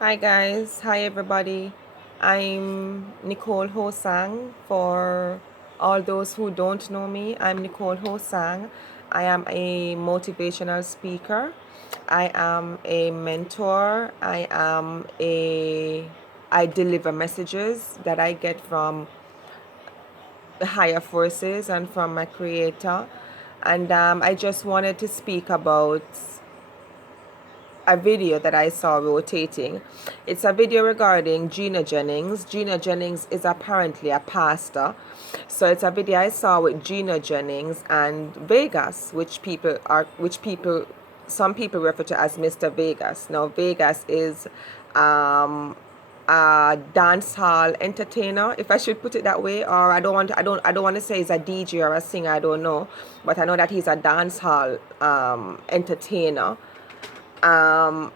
Hi guys, hi everybody. I'm Nicole Ho-Sang. For all those who don't know me, I'm Nicole Ho-Sang. I am a motivational speaker. I am a mentor. I deliver messages that I get from the higher forces and from my creator. And I just wanted to speak about a video that I saw rotating. It's a video regarding Gino Jennings. Gino Jennings is apparently a pastor. So it's a video I saw with Gino Jennings and Vegas, some people refer to as Mr. Vegas. Now Vegas is a dance hall entertainer, if I should put it that way, or I don't want to say he's a DJ or a singer, I don't know, but I know that he's a dance hall entertainer. I'm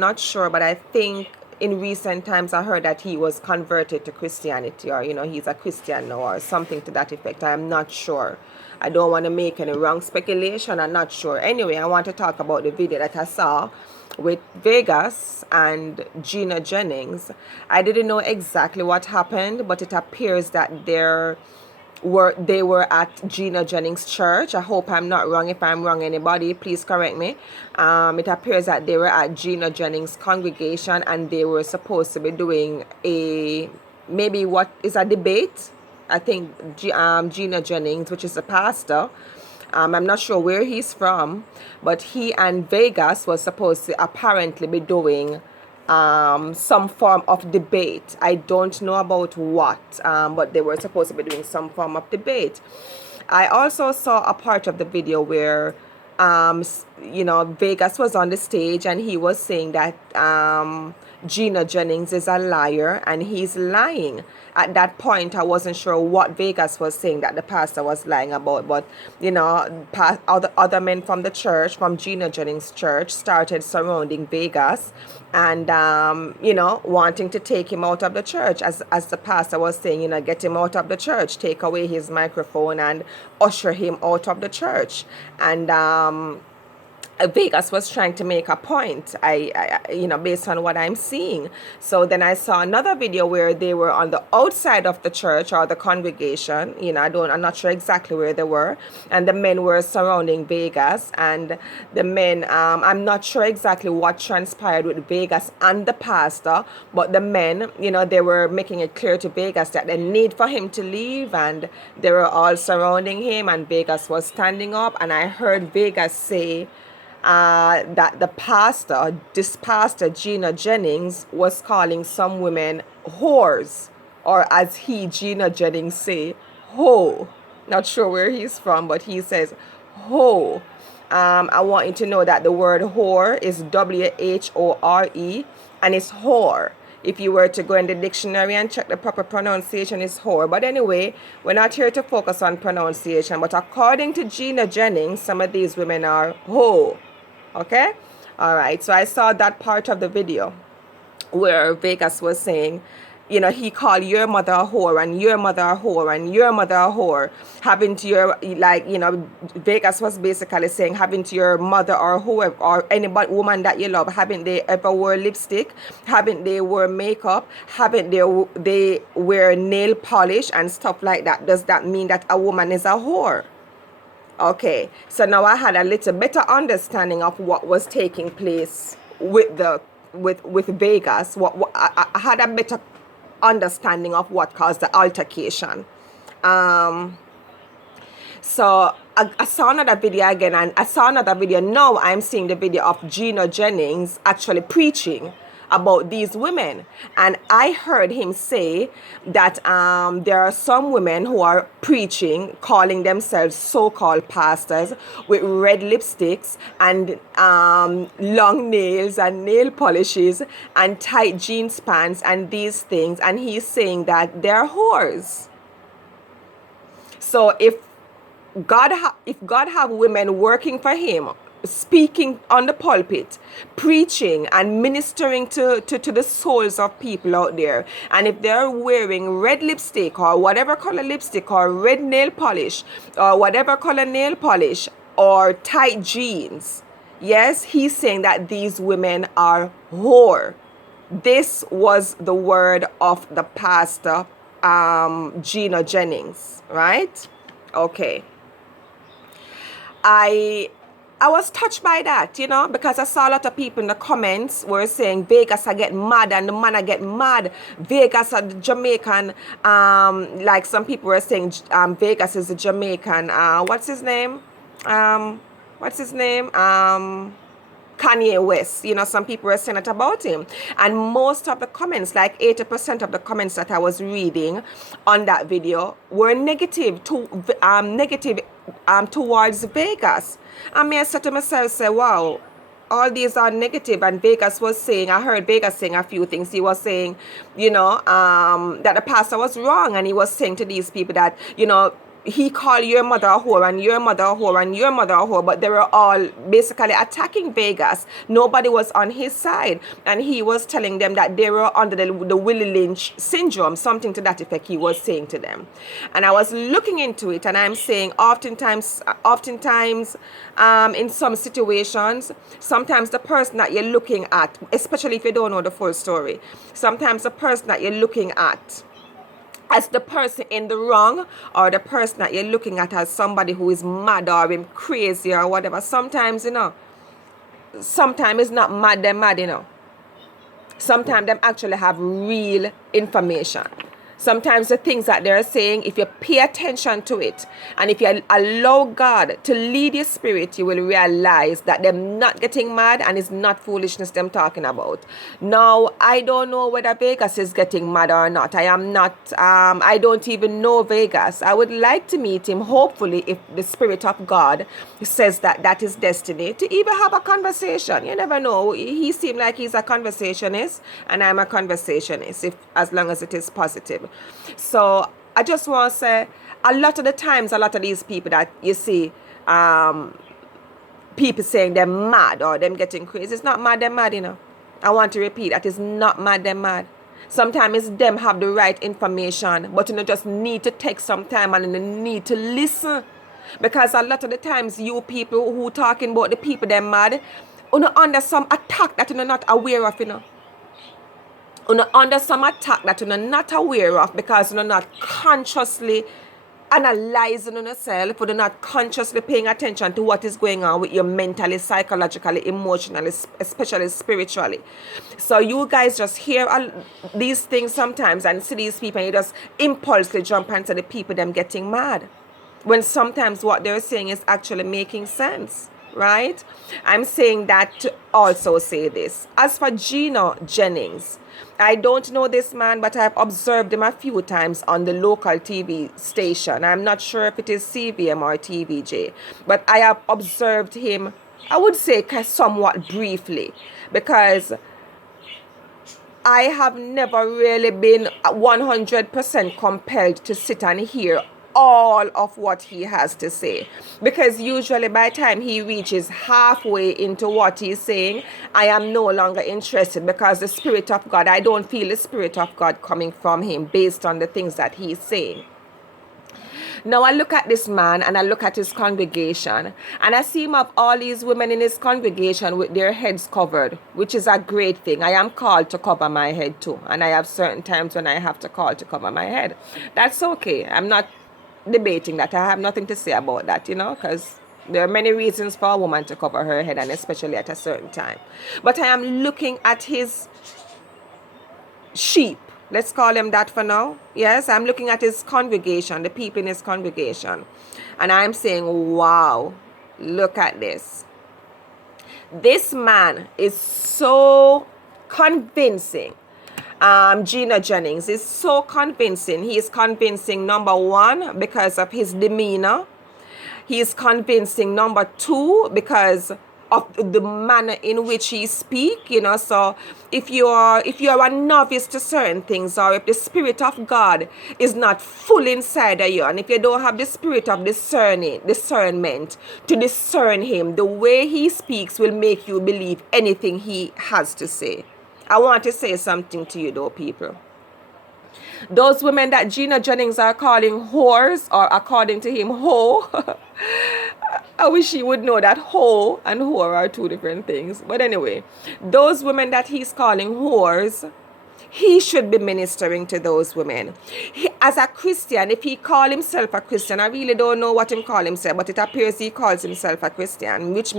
not sure, but I think in recent times I heard that he was converted to Christianity, or he's a Christian now or something to that effect. I am not sure. I don't want to make any wrong speculation. I'm not sure. Anyway, I want to talk about the video that I saw with Vegas and Gina Jennings. I didn't know exactly what happened, but it appears that they were at Gino Jennings' church. I hope I'm not wrong. If I'm wrong, anybody, please correct me. It appears that they were at Gino Jennings' congregation and they were supposed to be doing maybe what is a debate. I think Gino Jennings, which is a pastor, I'm not sure where he's from, but he and Vegas was supposed to apparently be doing some form of debate. I don't know about what, but they were supposed to be doing some form of debate. I also saw a part of the video where, Vegas was on the stage and he was saying that Gina Jennings is a liar and he's lying. At that point, I wasn't sure what Vegas was saying that the pastor was lying about, but other men from the church, from Gina Jennings' church, started surrounding Vegas and wanting to take him out of the church, as the pastor was saying, get him out of the church, take away his microphone and usher him out of the church. And Vegas was trying to make a point, based on what I'm seeing. So then I saw another video where they were on the outside of the church or the congregation. I'm not sure exactly where they were, and the men were surrounding Vegas, and the men, I'm not sure exactly what transpired with Vegas and the pastor, but the men, they were making it clear to Vegas that they need for him to leave, and they were all surrounding him, and Vegas was standing up, and I heard Vegas say that this pastor, Gina Jennings, was calling some women whores, or as Gina Jennings, say, ho. Not sure where he's from, but he says ho. I want you to know that the word whore is WHORE, and it's whore. If you were to go in the dictionary and check the proper pronunciation, is whore. But anyway, we're not here to focus on pronunciation. But according to Gina Jennings, some of these women are ho. Okay? All right. So I saw that part of the video where Vegas was saying, he called your mother a whore and your mother a whore and your mother a whore. Having to your, Vegas was basically saying, having to your mother or whoever, or anybody, woman that you love, haven't they ever wore lipstick? Haven't they wear makeup? Haven't they wear nail polish and stuff like that? Does that mean that a woman is a whore? Okay, so now I had a little better understanding of what was taking place with Vegas. I had a better understanding of what caused the altercation. So I saw another video again, and I saw another video. Now I'm seeing the video of Gino Jennings actually preaching about these women, and I heard him say that there are some women who are preaching, calling themselves so-called pastors, with red lipsticks and long nails and nail polishes and tight jeans pants and these things, and he's saying that they're whores. So if God have women working for him, speaking on the pulpit, preaching and ministering to the souls of people out there, and if they're wearing red lipstick or whatever color lipstick or red nail polish or whatever color nail polish or tight jeans, Yes, he's saying that these women are whore. This was the word of the pastor, Gino Jennings, right? Okay. I I was touched by that, because I saw a lot of people in the comments were saying Vegas I get mad and the man I get mad. Vegas are the Jamaican, like some people were saying Vegas is a Jamaican. What's his name? Um, what's his name? Kanye West. Some people were saying it about him. And most of the comments, like 80% of the comments that I was reading on that video were negative towards Vegas. I mean, I said to myself, say, wow, all these are negative. And Vegas was saying, I heard Vegas saying a few things. He was saying, that the pastor was wrong. And he was saying to these people that, he called your mother a whore and your mother a whore and your mother a whore, but they were all basically attacking Vegas. Nobody was on his side. And he was telling them that they were under the Willie Lynch syndrome, something to that effect he was saying to them. And I was looking into it and I'm saying oftentimes, in some situations, sometimes the person that you're looking at, especially if you don't know the full story, sometimes the person that you're looking at as the person in the wrong, or the person that you're looking at as somebody who is mad or him crazy or whatever, sometimes it's not mad, they're mad. Sometimes them actually have real information. Sometimes the things that they're saying, if you pay attention to it and if you allow God to lead your spirit, you will realize that they're not getting mad and it's not foolishness them talking about. Now, I don't know whether Vegas is getting mad or not. I am not, I don't even know Vegas. I would like to meet him, hopefully, if the Spirit of God says that that is destiny, to even have a conversation. You never know. He seemed like he's a conversationist and I'm a conversationist, as long as it is positive. So I just want to say, a lot of the times, a lot of these people that you see, people saying they're mad or them getting crazy, it's not mad, they're mad. I want to repeat, that is not mad, they're mad. Sometimes it's them have the right information, but just need to take some time and need to listen. Because a lot of the times, you people who talking about the people they're mad, under some attack that you're not aware of, under some attack that you're not aware of, because you're not consciously analyzing on yourself, or you're not consciously paying attention to what is going on with you mentally, psychologically, emotionally, especially spiritually. So you guys just hear these things sometimes and see these people and you just impulsively jump into the people them getting mad, when sometimes what they're saying is actually making sense. Right? I'm saying that to also say this. As for Gino Jennings, I don't know this man, but I've observed him a few times on the local TV station. I'm not sure if it is CVM or TVJ, but I have observed him, I would say, somewhat briefly, because I have never really been 100% compelled to sit and hear all of what he has to say, because usually by the time he reaches halfway into what he's saying, I am no longer interested, because the Spirit of God, I don't feel the Spirit of God coming from him based on the things that he's saying. Now I look at this man and I look at his congregation and I see him have all these women in his congregation with their heads covered, which is a great thing. I am called to cover my head too, and I have certain times when I have to call to cover my head. That's okay. I'm not debating that. I have nothing to say about that, because there are many reasons for a woman to cover her head, and especially at a certain time. But I am looking at his sheep. Let's call him that for now. Yes, I'm looking at his congregation, the people in his congregation. And I'm saying, wow, look at this. This man is so convincing. Gino Jennings is so convincing. He is convincing, number one, because of his demeanor. He is convincing, number two, because of the manner in which he speak. So if you are a novice to certain things, or if the Spirit of God is not full inside of you, and if you don't have the spirit of discernment to discern him, the way he speaks will make you believe anything he has to say. I want to say something to you though, people. Those women that Gino Jennings are calling whores, or according to him, ho, I wish he would know that hoe and whore are two different things. But anyway, those women that he's calling whores, he should be ministering to those women. As a Christian, if he call himself a Christian, I really don't know what him call himself, but it appears he calls himself a Christian, which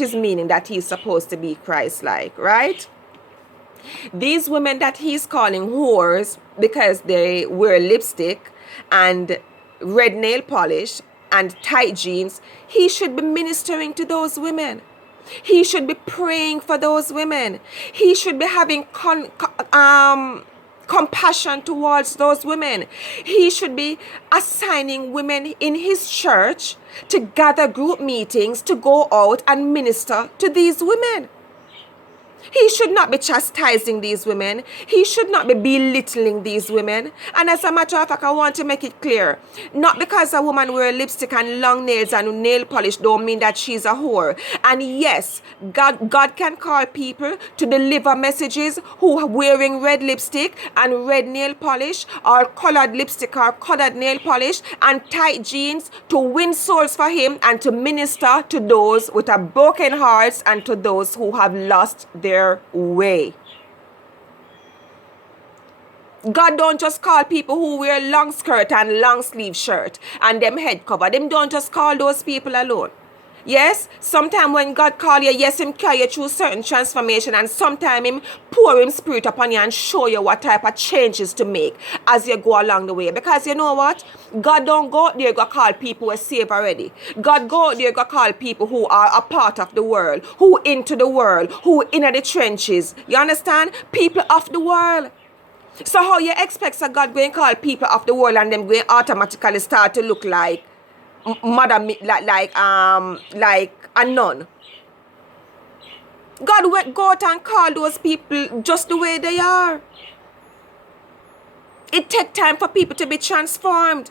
is meaning that he's supposed to be Christ-like, right? These women that he's calling whores because they wear lipstick and red nail polish and tight jeans, he should be ministering to those women. He should be praying for those women. He should be having compassion towards those women. He should be assigning women in his church to gather group meetings to go out and minister to these women. He should not be chastising these women. He should not be belittling these women. And as a matter of fact, I want to make it clear. Not because a woman wears lipstick and long nails and nail polish don't mean that she's a whore. And yes, God can call people to deliver messages who are wearing red lipstick and red nail polish or colored lipstick or colored nail polish and tight jeans to win souls for him and to minister to those with a broken hearts and to those who have lost their way. God don't just call people who wear long skirt and long sleeve shirt and them head cover. Them don't just call those people alone. Yes, sometimes when God call you, yes, him carry you through certain transformation, and sometimes him pour him spirit upon you and show you what type of changes to make as you go along the way. Because you know what? God don't go out there go call people who are saved already. God go out there go call people who are a part of the world, who into the world, who in the trenches. You understand? People of the world. So how you expect that God going to call people of the world and them going automatically start to look like mother, like a nun? God went go out and call those people just the way they are. It takes time for people to be transformed.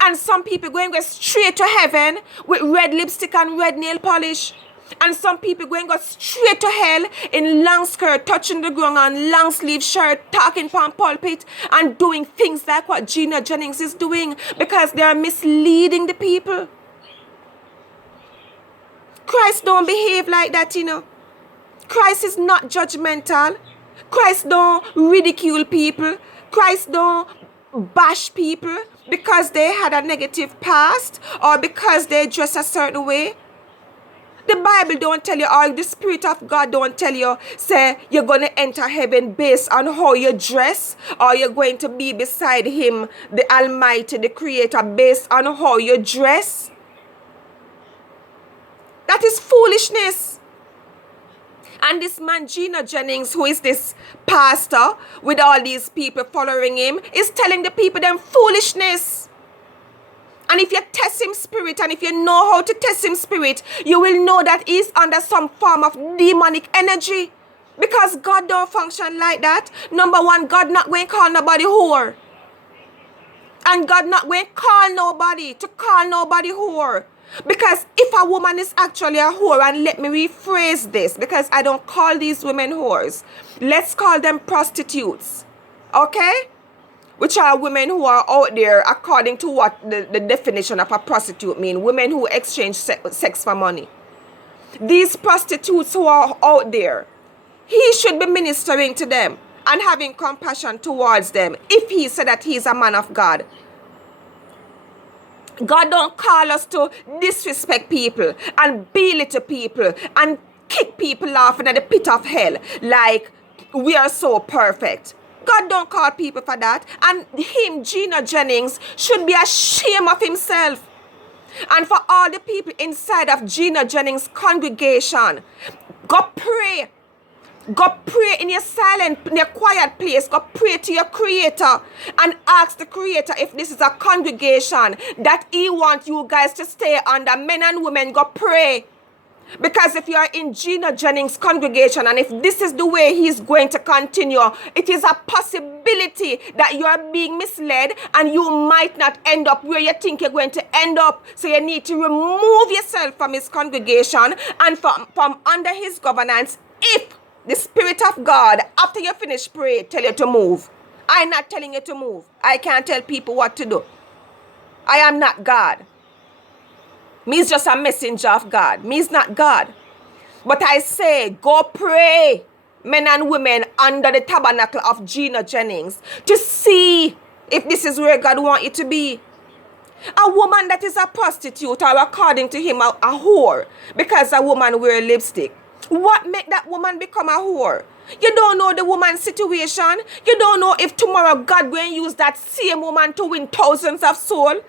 And some people going to go straight to heaven with red lipstick and red nail polish. And some people going to go straight to hell in long skirt, touching the ground and long sleeve shirt, talking from pulpit and doing things like what Gino Jennings is doing because they are misleading the people. Christ don't behave like that, you know. Christ is not judgmental. Christ don't ridicule people. Christ don't bash people because they had a negative past or because they dress a certain way. The Bible don't tell you, or the Spirit of God don't tell you, say you're going to enter heaven based on how you dress, or you're going to be beside him, the Almighty, the Creator, based on how you dress. That is foolishness. And this man, Gino Jennings, who is this pastor with all these people following him, is telling the people them foolishness. And if you test him spirit, and if you know how to test him spirit, you will know that he's under some form of demonic energy. Because God don't function like that. Number one, God not going to call nobody whore. And God not going to call nobody whore. Because if a woman is actually a whore, and let me rephrase this, because I don't call these women whores. Let's call them prostitutes. Okay? Which are women who are out there according to what the definition of a prostitute means. Women who exchange sex for money. These prostitutes who are out there, he should be ministering to them and having compassion towards them if he said that he's a man of God. God don't call us to disrespect people and belittle people and kick people off into the pit of hell like we are so perfect. God don't call people for that. And him, Gino Jennings, should be ashamed of himself. And for all the people inside of Gino Jennings' congregation, go pray. Go pray in your silent, in your quiet place. Go pray to your Creator and ask the Creator if this is a congregation that he wants you guys to stay under. Men and women, go pray. Because if you are in Gino Jennings' congregation and if this is the way he's going to continue, it is a possibility that you are being misled and you might not end up where you think you're going to end up. So you need to remove yourself from his congregation and from under his governance if the Spirit of God, after you finish praying, tell you to move. I'm not telling you to move. I can't tell people what to do. I am not God. Me's just a messenger of God. Me's not God. But I say, go pray, men and women, under the tabernacle of Gino Jennings to see if this is where God wants you to be. A woman that is a prostitute, or according to him, a whore, because a woman wear lipstick. What make that woman become a whore? You don't know the woman's situation. You don't know if tomorrow God will use that same woman to win thousands of souls.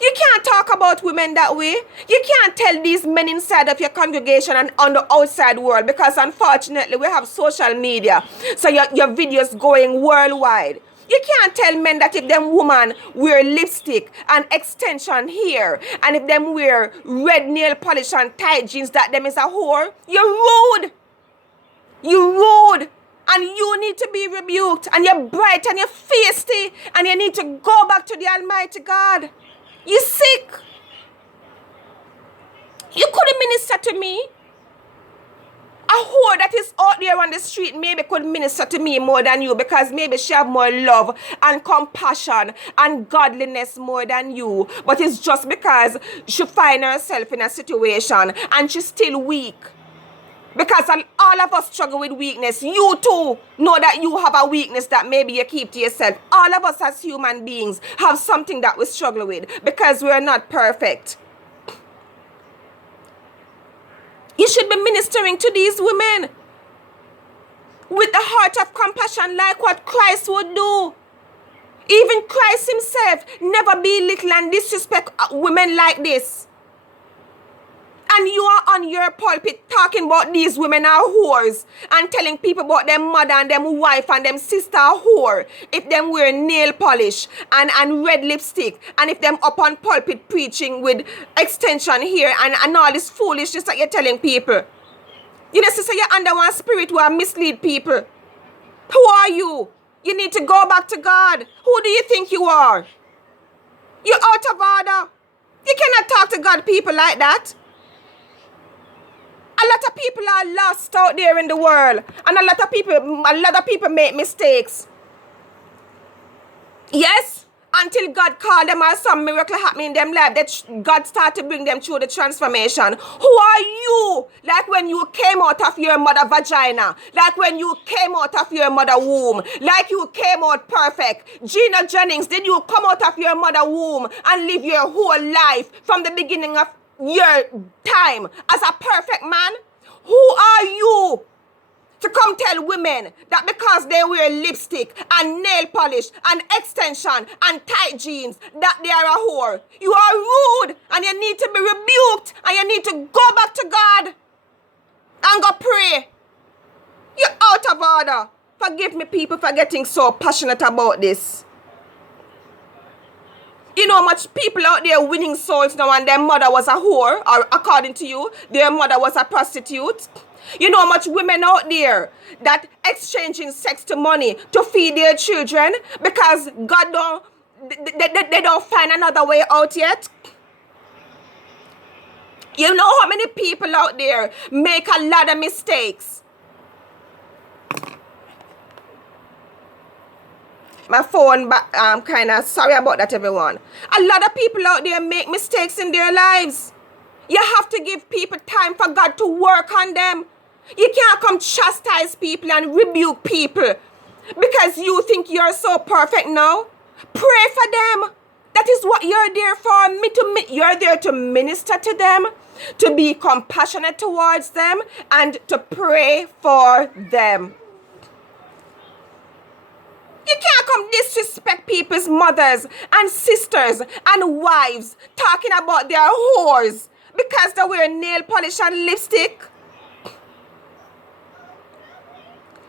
You can't talk about women that way. You can't tell these men inside of your congregation and on the outside world, because unfortunately we have social media. So your videos going worldwide. You can't tell men that if them woman wear lipstick and extension hair, and if them wear red nail polish and tight jeans, that them is a whore. You're rude. You're rude. And you need to be rebuked. And you're bright and you're feisty. And you need to go back to the Almighty God. You sick. You couldn't minister to me. A whore that is out there on the street maybe could minister to me more than you, because maybe she have more love and compassion and godliness more than you. But it's just because she find herself in a situation and she's still weak. Because all of us struggle with weakness. You too know that you have a weakness that maybe you keep to yourself. All of us as human beings have something that we struggle with, because we're not perfect. You should be ministering to these women with the heart of compassion, like what Christ would do. Even Christ himself never belittle and disrespect women like this. And you are on your pulpit talking about these women are whores and telling people about them mother and them wife and them sister are whore. If them wear nail polish and red lipstick, and if them up on pulpit preaching with extension here and all this foolishness that you're telling people. You know, sister, you're under one spirit who are mislead people. Who are you? You need to go back to God. Who do you think you are? You're out of order. You cannot talk to God people like that. A lot of people are lost out there in the world, and a lot of people make mistakes. Yes, until God called them or some miracle happening in them life, that God started to bring them through the transformation. Who are you? Like when you came out of your mother vagina, like when you came out of your mother womb, like you came out perfect. Gino Jennings, did you come out of your mother womb and live your whole life from the beginning of your time as a perfect man? Who are you to come tell women that because they wear lipstick and nail polish and extension and tight jeans that they are a whore? You are rude, and you need to be rebuked, and you need to go back to God and go pray. You're out of order. Forgive me, people, for getting so passionate about this. You know how much people out there winning souls now, and their mother was a whore, or according to you, their mother was a prostitute. You know how much women out there that exchanging sex to money to feed their children because God they don't find another way out yet. You know how many people out there make a lot of mistakes. My phone, but kind of sorry about that, everyone. A lot of people out there make mistakes in their lives. You have to give people time for God to work on them. You can't come chastise people and rebuke people because you think you're so perfect now. Pray for them. That is what you're there for. You're there to minister to them, to be compassionate towards them, and to pray for them. You can't come disrespect people's mothers and sisters and wives talking about their whores because they wear nail polish and lipstick.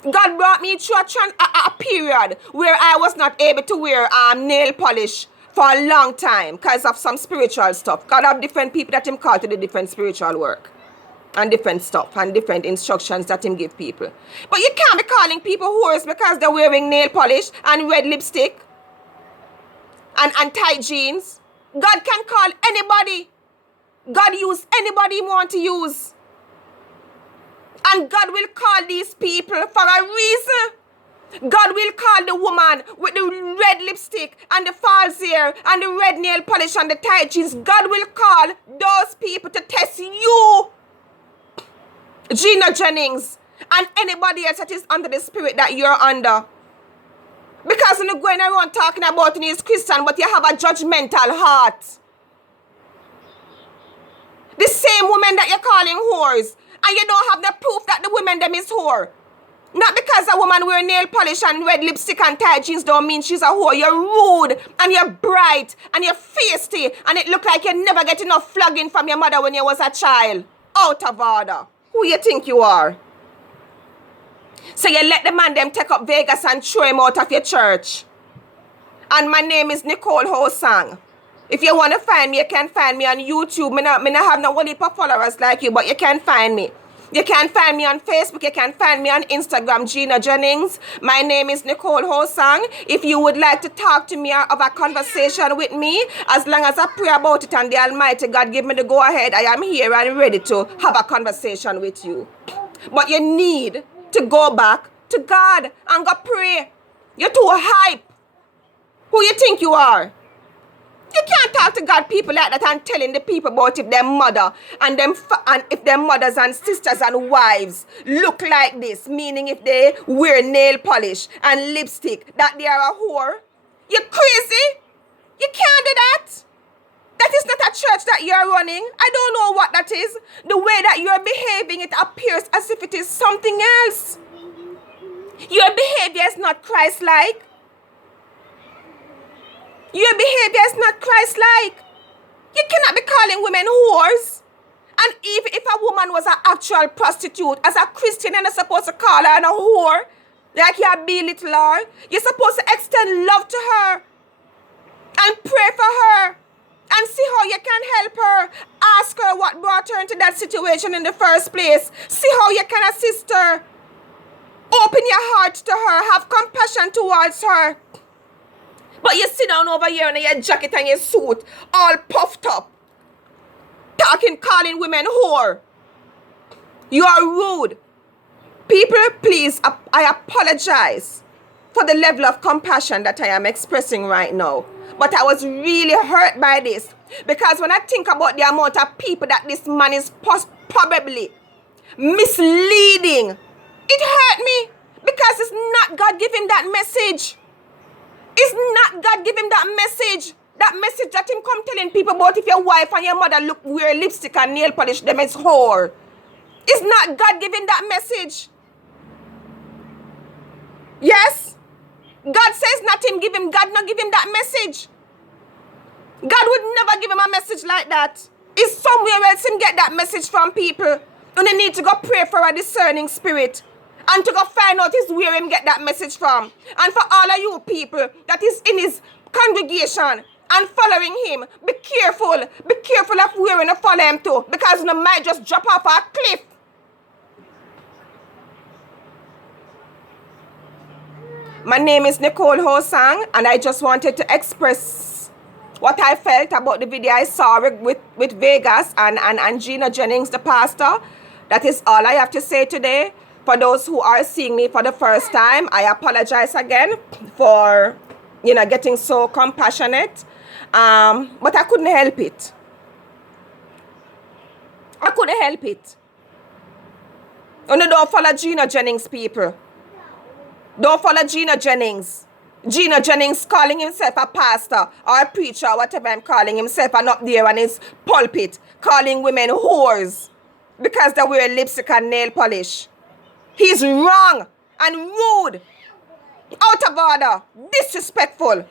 God brought me through a period where I was not able to wear nail polish for a long time because of some spiritual stuff. God have different people that him call to the different spiritual work. And different stuff and different instructions that him give people. But you can't be calling people whores because they're wearing nail polish and red lipstick and tight jeans. God can call anybody. God use anybody he want to use. And God will call these people for a reason. God will call the woman with the red lipstick and the false hair and the red nail polish and the tight jeans. God will call those people to test you, Gino Jennings, and anybody else that is under the spirit that you're under. Because you're not going around talking about you is Christian, but you have a judgmental heart. The same women that you're calling whores, and you don't have the proof that the women them is whore. Not because a woman wear nail polish and red lipstick and tight jeans don't mean she's a whore. You're rude and you're bright and you're feisty and it look like you never get enough flogging from your mother when you was a child. Out of order. Who you think you are? So you let the man them take up Vegas and throw him out of your church. And my name is Nicole Ho-Sang. If you want to find me, you can find me on YouTube. Me not have no one heap of followers like you, but you can find me. You can find me on Facebook. You can find me on Instagram, Gino Jennings. My name is Nicole Ho-Sang. If you would like to talk to me or have a conversation with me, as long as I pray about it and the Almighty God give me the go-ahead, I am here and ready to have a conversation with you. But you need to go back to God and go pray. You're too hype. Who you think you are? You can't talk to God people like that and telling the people about if their mother and if their mothers and sisters and wives look like this, meaning if they wear nail polish and lipstick, that they are a whore. You're crazy. You can't do that. That is not a church that you're running. I don't know what that is. The way that you're behaving, it appears as if it is something else. Your behavior is not Christ-like. Your behavior is not Christ-like. You cannot be calling women whores. And even if a woman was an actual prostitute, as a Christian, you're not supposed to call her a whore. Like you belittle her. You're supposed to extend love to her. And pray for her. And see how you can help her. Ask her what brought her into that situation in the first place. See how you can assist her. Open your heart to her. Have compassion towards her. But you sit down over here in your jacket and your suit, all puffed up, calling women whore. You are rude. People, please, I apologize for the level of compassion that I am expressing right now. But I was really hurt by this. Because when I think about the amount of people that this man is probably misleading, it hurt me. Because it's not God give him that message. It's not God give him that message. That message that him come telling people about if your wife and your mother wear lipstick and nail polish, them is whore. It's not God giving that message. Yes? God says not him give him. God not give him that message. God would never give him a message like that. It's somewhere else him get that message from people. And they need to go pray for a discerning spirit. And to go find out is where him get that message from. And for all of you people that is in his congregation and following him, be careful. Be careful of where you follow him to. Because you might just drop off a cliff. My name is Nicole Ho-Sang, and I just wanted to express what I felt about the video I saw with Vegas and Gino Jennings, the pastor. That is all I have to say today. For those who are seeing me for the first time, I apologize again for, getting so compassionate. But I couldn't help it. I couldn't help it. Don't follow Gino Jennings, people. Don't follow Gino Jennings. Gino Jennings calling himself a pastor or a preacher or whatever I'm calling himself, and up there on his pulpit calling women whores because they wear lipstick and nail polish. He's wrong and rude, out of order, disrespectful.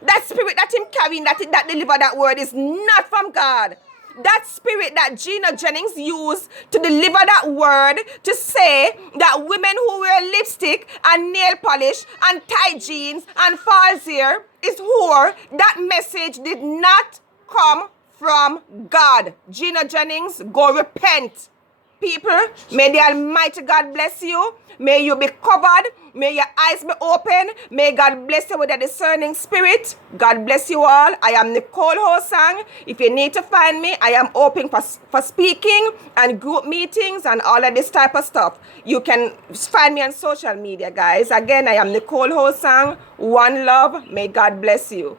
That spirit that him carrying, that deliver that word is not from God. That spirit that Gino Jennings used to deliver that word to say that women who wear lipstick and nail polish and tight jeans and false hair is whore, that message did not come from God. Gino Jennings, go repent. people, may the Almighty God bless you. May you be covered. May your eyes be open. May God bless you with a discerning spirit. God bless you all. I am Nicole Ho-Sang. If you need to find me, I am open for speaking and group meetings and all of this type of stuff. You can find me on social media, guys. Again, I am Nicole Ho-Sang. One love. May God bless you.